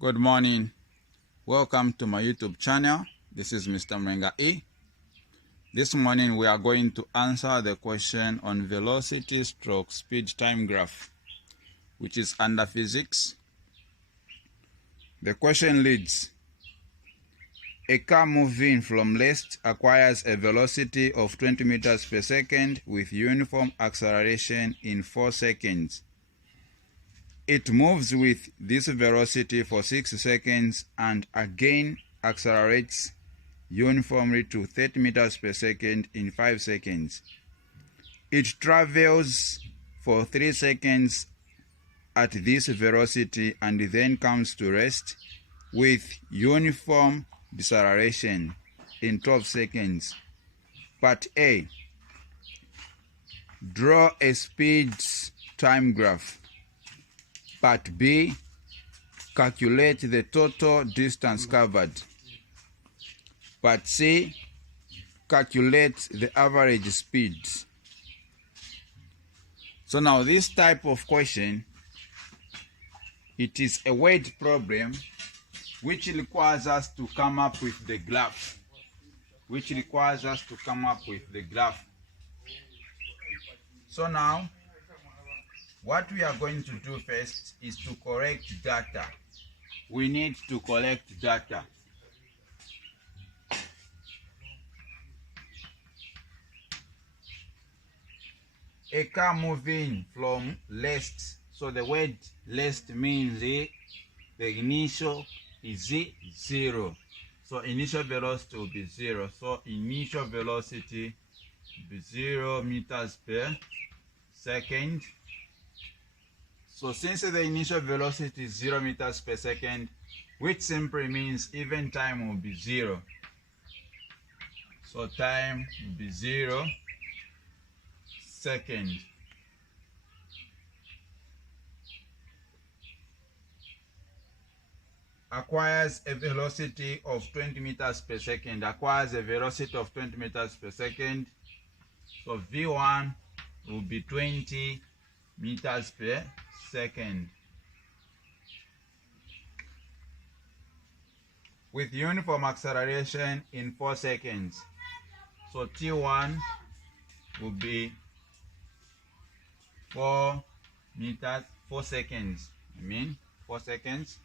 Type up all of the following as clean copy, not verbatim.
Good morning. Welcome to my YouTube channel. This is Mr. Mrenga E. This morning we are going to answer the question on velocity stroke speed time graph, which is under physics. The question reads, a car moving from left acquires a velocity of 20 meters per second with uniform acceleration in 4 seconds. It moves with this velocity for 6 seconds and again accelerates uniformly to 30 meters per second in 5 seconds. It travels for 3 seconds at this velocity and then comes to rest with uniform deceleration in 12 seconds. Part A. Draw a speed time graph. Part B. Calculate the total distance covered. Part C. Calculate the average speed. So now this type of question, it is a word problem which requires us to come up with the graph. So now, what we are going to do first is to collect data. We need to collect data. A car moving from left. So the word left means the initial is 0. So initial velocity will be 0. So initial velocity will be 0 meters per second. So since the initial velocity is 0 meters per second, which simply means even time will be 0. So time will be 0 seconds. Acquires a velocity of 20 meters per second. So V1 will be 20 meters per second. With uniform acceleration in 4 seconds. So T1 will be 4 seconds. 4 seconds.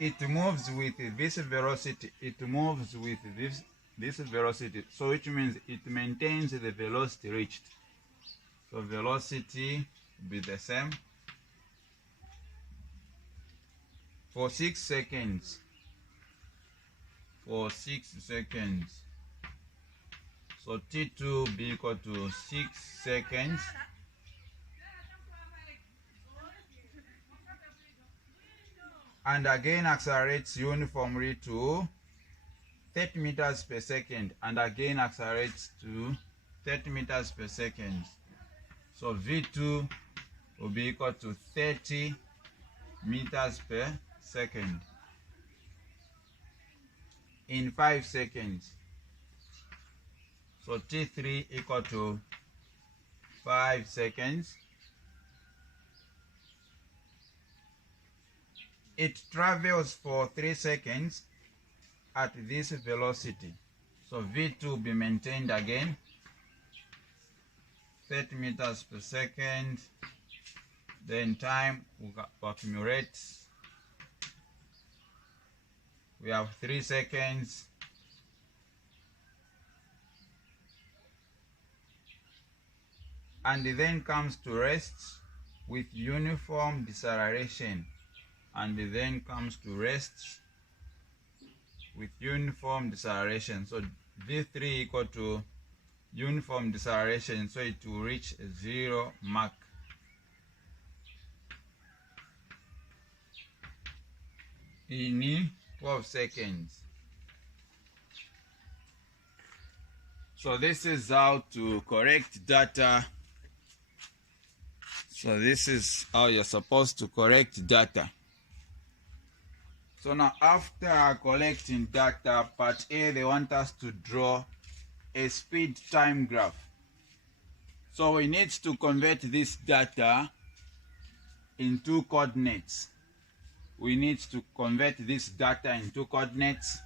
It moves with this velocity. So which means it maintains the velocity reached. So velocity will be the same for 6 seconds. So T2 will be equal to 6 seconds. And again accelerates uniformly to 30 meters per second, and again accelerates to 30 meters per second. So V2 will be equal to 30 meters per second in 5 seconds. So T3 equal to 5 seconds. It travels for 3 seconds at this velocity. So V2 will be maintained again, 30 meters per second. Then time will accumulate. We have 3 seconds. And it then comes to rest with uniform deceleration. So V3 equal to uniform deceleration, so it will reach a 0 mark. In 12 seconds. So this is how to correct data. So this is how you're supposed to correct data. So now after collecting data, part A, they want us to draw a speed time graph. So we need to convert this data into coordinates. We need to convert this data into coordinates.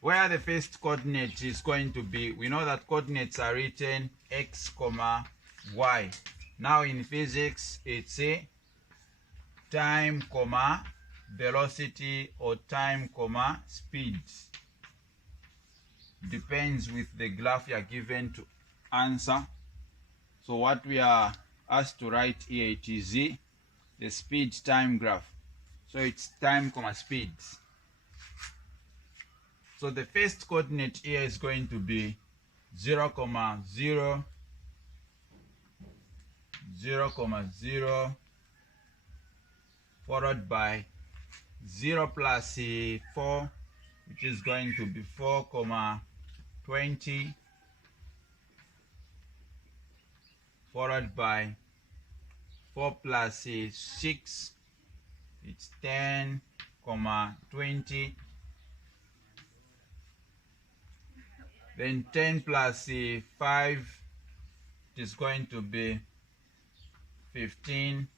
Where the first coordinate is going to be, we know that coordinates are written x, y. Now in physics, it's a time, velocity, or time, speed. Depends with the graph you are given to answer. So what we are asked to write here, it is the speed time graph. So it's time, speed. So the first coordinate here is going to be 0, 0, 0, 0, followed by 0 plus 4, which is going to be 4, 20, followed by 4 plus 6, it's 10, 20. Then 10 plus 5 is going to be 15,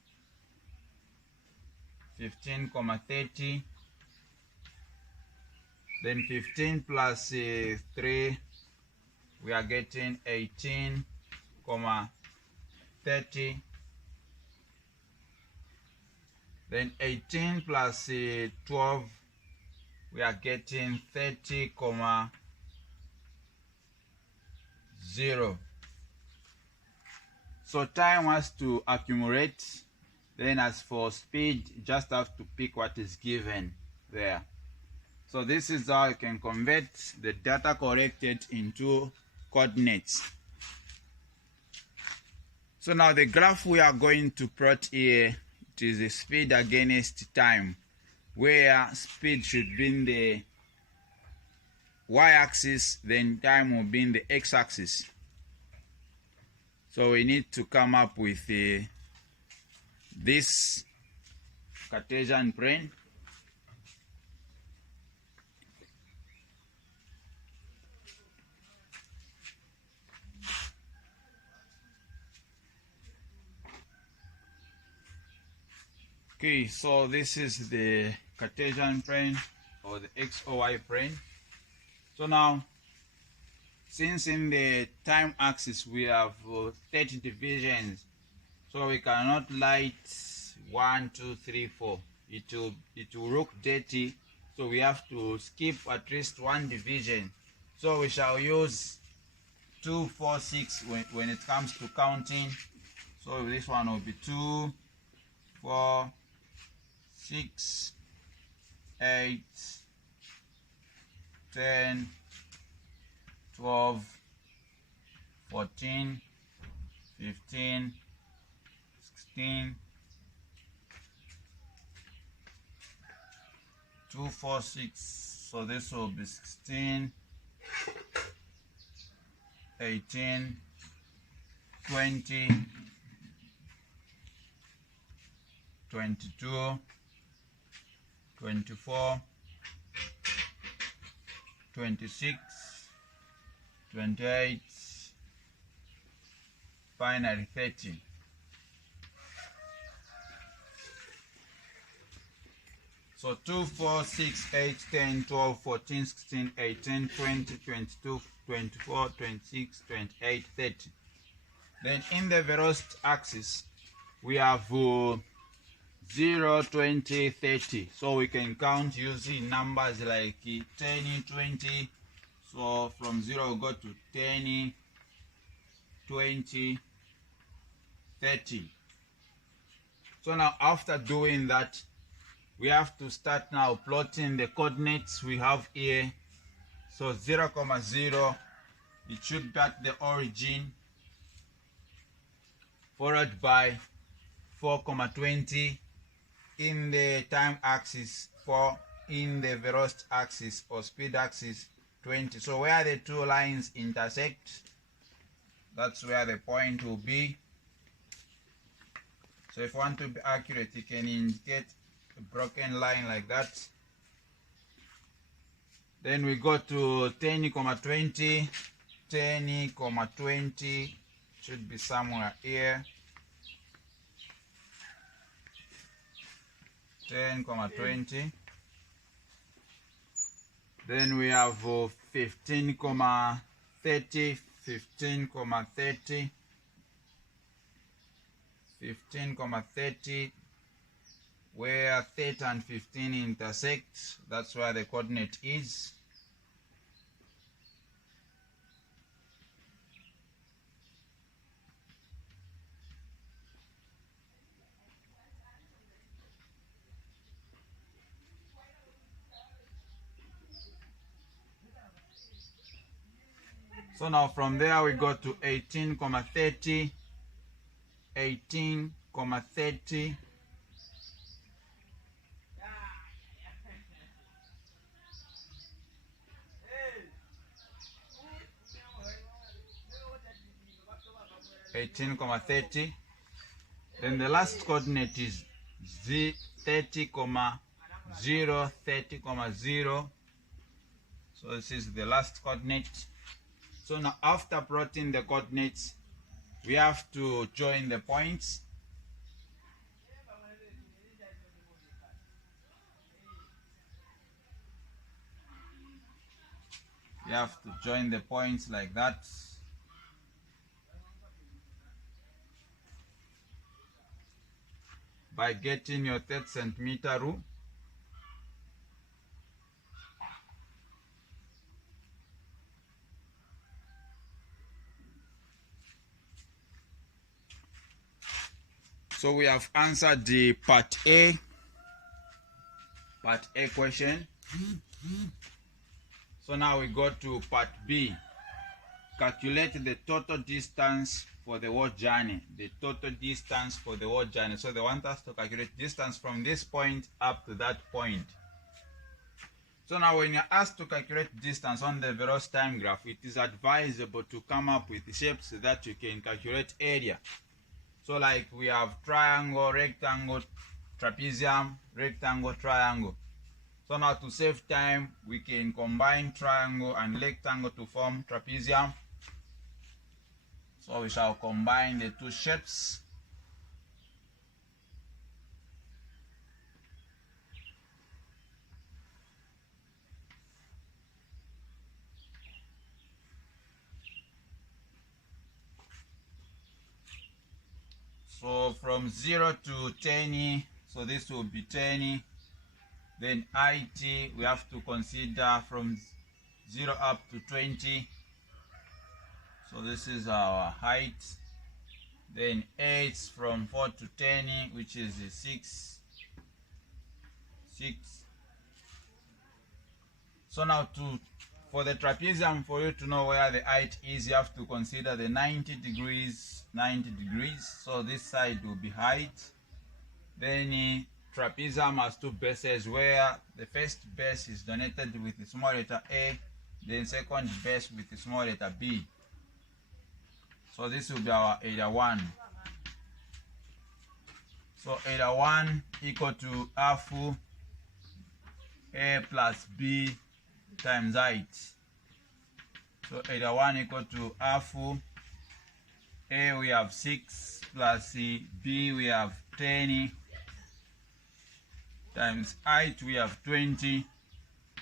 15, 30. Then 15 plus 3, we are getting 18, 30. Then 18 plus 12, we are getting 30, 0. So time has to accumulate. Then as for speed, you just have to pick what is given there. So this is how you can convert the data collected into coordinates. So now the graph we are going to plot here, it is the speed against time, where speed should be in the y-axis, then time will be in the x-axis. So we need to come up with this Cartesian plane. Okay, so this is the Cartesian plane, or the x or y plane. So now, since in the time axis we have 30 divisions, so we cannot light 1, 2, 3, 4. It will look dirty, so we have to skip at least one division. So we shall use 2, 4, 6 when it comes to counting. So this one will be 2, 4, 6, 8, 10, 12, 14, 15, 16, 2, 4, 6, so this will be 16, 18, 20, 22, 24, 26, 28, finally 30. So 2, 4, 6, 8, 10, 12, 14, 16, 18, 20, 22, 24, 26, 28, 30. Then in the velocity axis, we have 0, 20, 30. So we can count using numbers like 10, 20. So from 0 we'll go to 10, 20, 30. So now after doing that, we have to start now plotting the coordinates we have here. So 0, 0, it should be at the origin, followed by 4, 20 in the time axis, 4 in the velocity axis or speed axis, 20. So where the two lines intersect, that's where the point will be. So if you want to be accurate, you can indicate a broken line like that. Then we go to 10, 20, 10, 20, should be somewhere here. 10, 20. Then we have 15, 30, 15, 30, 15, 30, where 30 and 15 intersect. That's where the coordinate is. So now from there we go to 18, 30, 18, 30, 18, 30. Then the last coordinate is 30, 0, 30, 0. So this is the last coordinate. So now after plotting the coordinates, we have to join the points. You have to join the points like that. By getting your 30 centimeter rule. So we have answered the part A question. So now we go to part B. Calculate the total distance for the whole journey. The total distance for the whole journey. So they want us to calculate distance from this point up to that point. So now when you're asked to calculate distance on the velocity time graph, it is advisable to come up with shapes that you can calculate area. So like we have triangle, rectangle, trapezium, rectangle, triangle. So now to save time, we can combine triangle and rectangle to form trapezium. So we shall combine the two shapes. So from 0 to 10, so this will be 10. Then IT, we have to consider from 0 up to 20. So this is our height. Then 8 from 4 to 10, which is 6. So now for the trapezium, for you to know where the height is, you have to consider the 90 degrees. So this side will be height. Then trapezium has two bases, where the first base is denoted with the small letter A, then second base with the small letter B. So this will be our area 1. So area 1 equal to half A plus B times height. So area 1 equal to half A, we have 6 plus B, we have 10 times height, we have 20.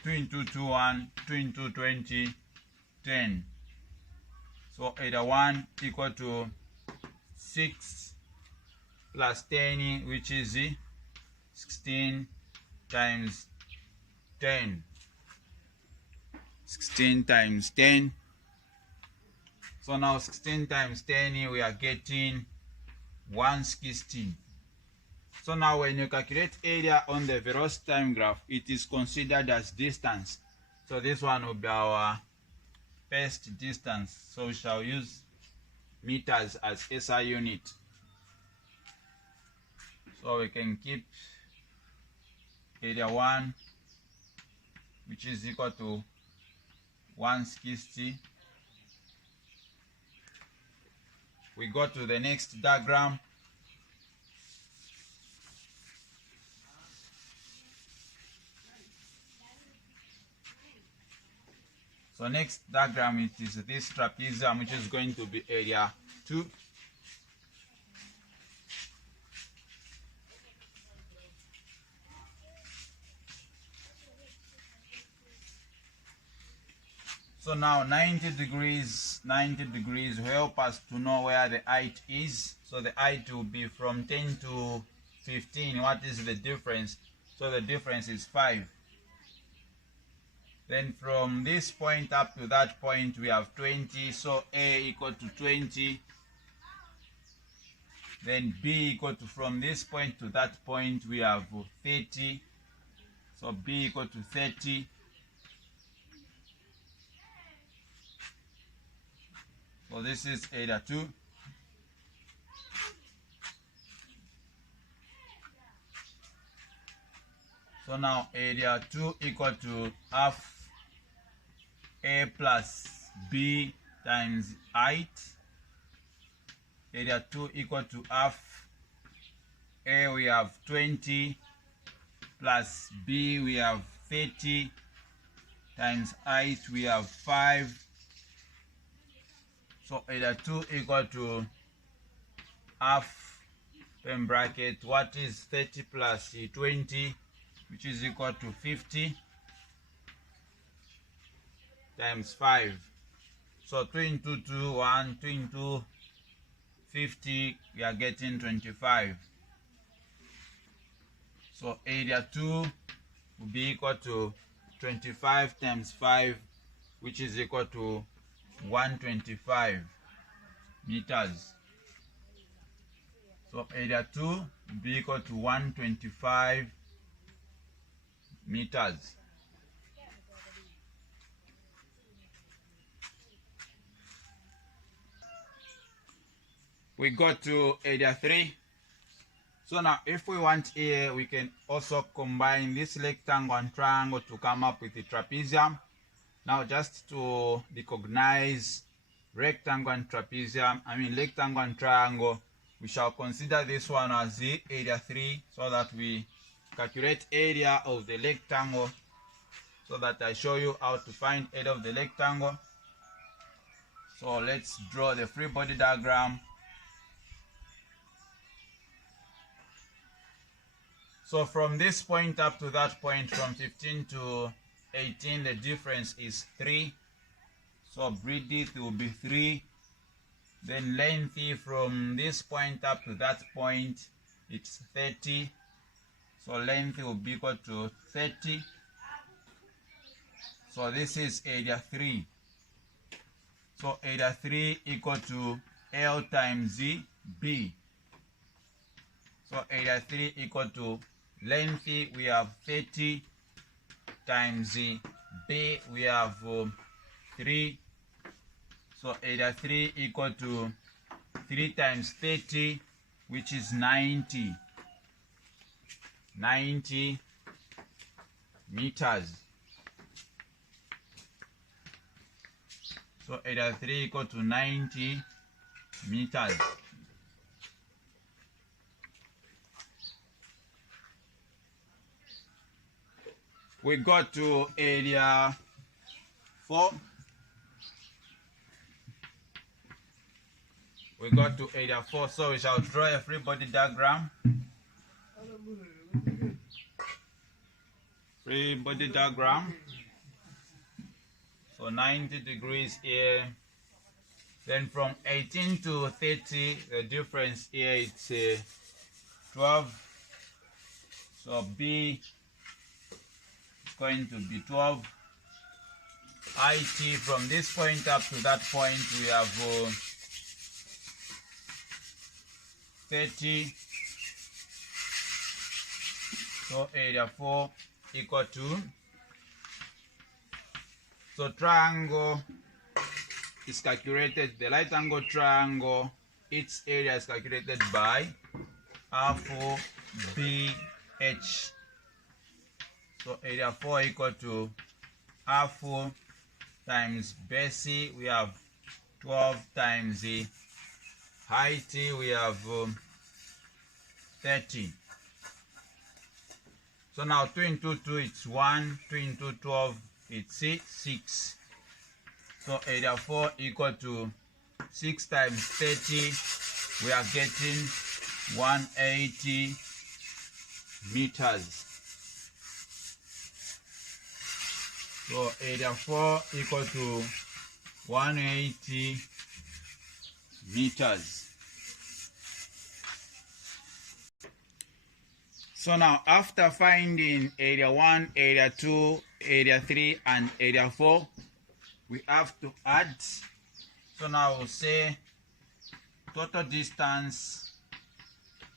2 into 2, 1, 2 into 20, 10. So area 1 equal to 6 plus 10, which is 16 times 10. 16 times 10. So now 16 times 10, we are getting 160. So now when you calculate area on the velocity time graph, it is considered as distance. So this one will be our first distance. So we shall use meters as SI unit. So we can keep area 1, which is equal to 160. We go to the next diagram. So next diagram, it is this trapezium, which is going to be area 2. So now 90 degrees will help us to know where the height is. So the height will be from 10 to 15. What is the difference? So the difference is 5. Then from this point up to that point we have 20. So A equal to 20. Then B equal to, from this point to that point we have 30. So B equal to 30. So this is area 2. So now area 2 equal to half A plus B times height. Area 2 equal to half A, we have 20, plus B we have 30, times height we have 5. So area 2 equal to half, in bracket, what is 30 plus 20, which is equal to 50, times 5. So 2 into 2, 1, 2 into 50, we are getting 25. So area 2 will be equal to 25 times 5, which is equal to 125 meters. So area 2 will be equal to 125 meters. We go to area 3. So now if we want here, we can also combine this rectangle and triangle to come up with the trapezium. Now just to recognize rectangle and trapezium, rectangle and triangle, we shall consider this one as the area 3, so that we calculate area of the rectangle, so that I show you how to find area of the rectangle. So let's draw the free body diagram. So from this point up to that point, from 15 to 18, the difference is 3. So breadth will be 3. Then length from this point up to that point, it's 30. So length will be equal to 30. So this is area 3. So area 3 equal to L times B. So area 3 equal to length, we have 30, times B, we have 3. So area 3 equal to 3 times 30, which is 90 meters. So area 3 equal to 90 meters. We go to area 4. We go to area 4, so we shall draw a free body diagram. Free body diagram. So 90 degrees here. Then from 18 to 30, the difference here is 12. So B going to be 12. IT from this point up to that point we have 30. So area 4 equal to, so triangle is calculated, the right angle triangle, its area is calculated by R4BH. So area 4 equal to R4 times base, we have 12, times the height, we have 30. So now 2 into 2 it's 1, 2 into 12 it's 6. So area 4 equal to 6 times 30, we are getting 180 meters. So area 4 equal to 180 meters. So now after finding area 1, area 2, area 3 and area 4, we have to add. So now we'll say total distance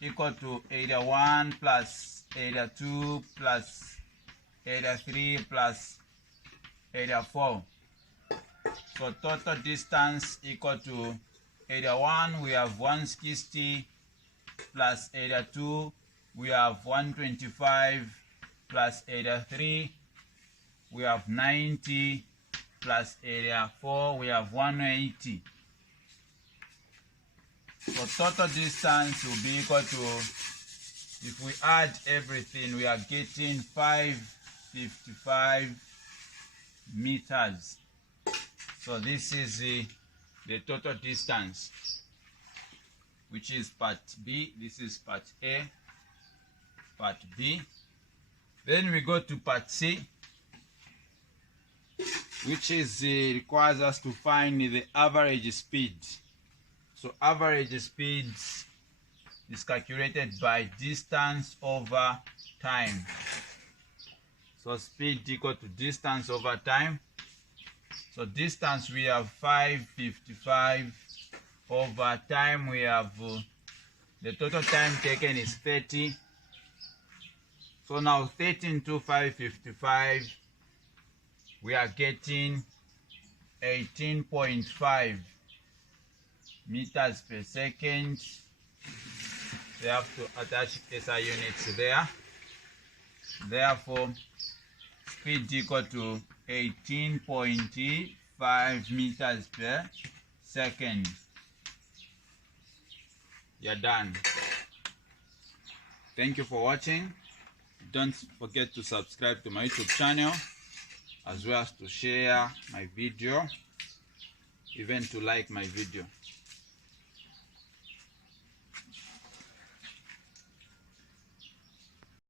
equal to area 1 plus area 2 plus area 3 plus area 4. So total distance equal to area 1 we have 160 plus area 2 we have 125 plus area 3 we have 90 plus area 4 we have 180. So total distance will be equal to, if we add everything, we are getting 555 meters. So this is the total distance, which is part B. This is part A, part B. Then we go to part C, which is requires us to find the average speed. So average speed is calculated by distance over time. So speed equal to distance over time. So distance we have 555 over time we have the total time taken is 30. So now 30 into 555 we are getting 18.5 meters per second. They have to attach SI units there. Therefore, speed equal to 18.5 meters per second. You're done. Thank you for watching. Don't forget to subscribe to my YouTube channel, as well as to share my video, even to like my video.